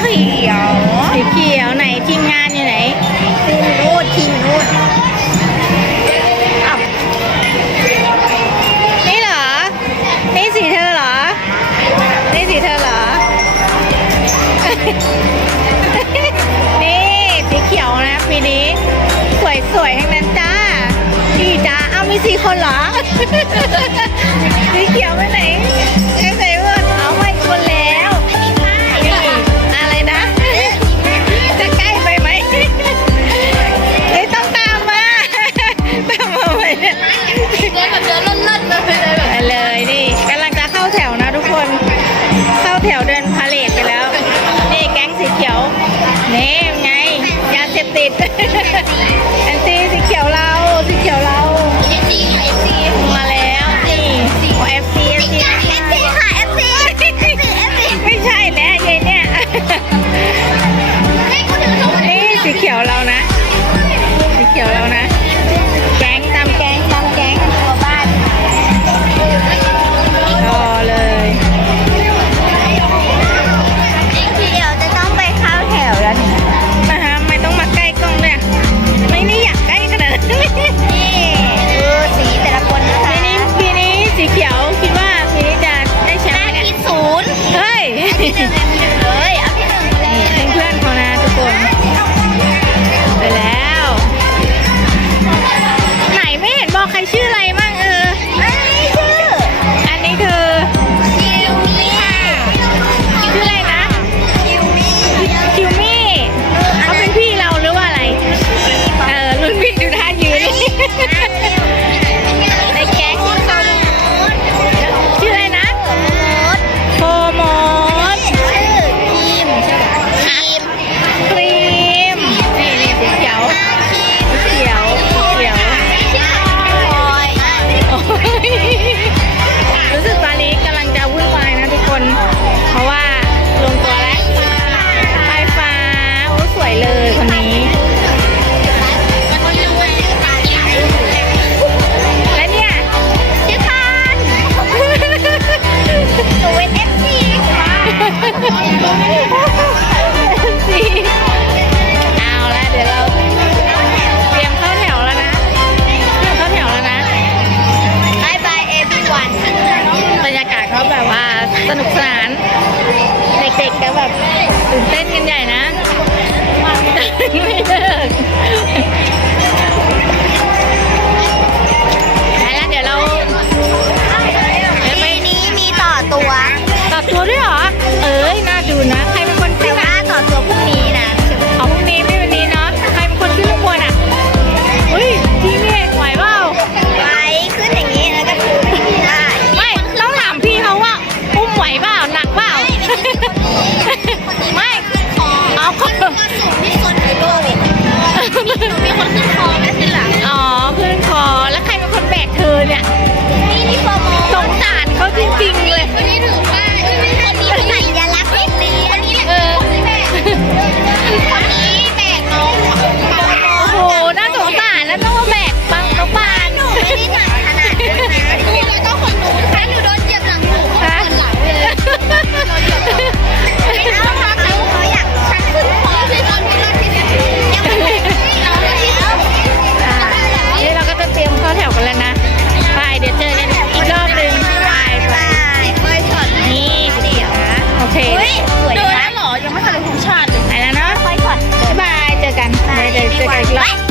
เขียวสีเขียวไหนทีมงานอยู่ไหนทีมรูดนทีมนู้นนี่เหรอ นี่สีเธอเหรอ นี่สีเธอเหรอ นี่สีเขียวนะปีนี้ สวยสวยทั้งนั้นจ้าดีจ้าเอามีสี่คนเหรอ สีเขียวไปไหนไปไห ถวเดินพาเลทไปแล้ว นี่แก๊งสีเขียว นี่ไงยาเสพติด เอาละเดี๋ยวเราเตรียมเข้าแถวแล้วนะเข้าแถวแล้วนะบายบายเอทุกวันบรรยากาศเขาแบบว่าสนุกสนาน เด็กๆก็แบบตื่นเต้นกันใหญ่นะไม่เลิก เฮ้ยสวยดินะ แล้วเหรอ ยังไม่ทันเลยของชาติเลย ไปแล้วเนาะ ค่อยก่อน บ๊ายบาย เจอกันเายเจอกันอีกรอบ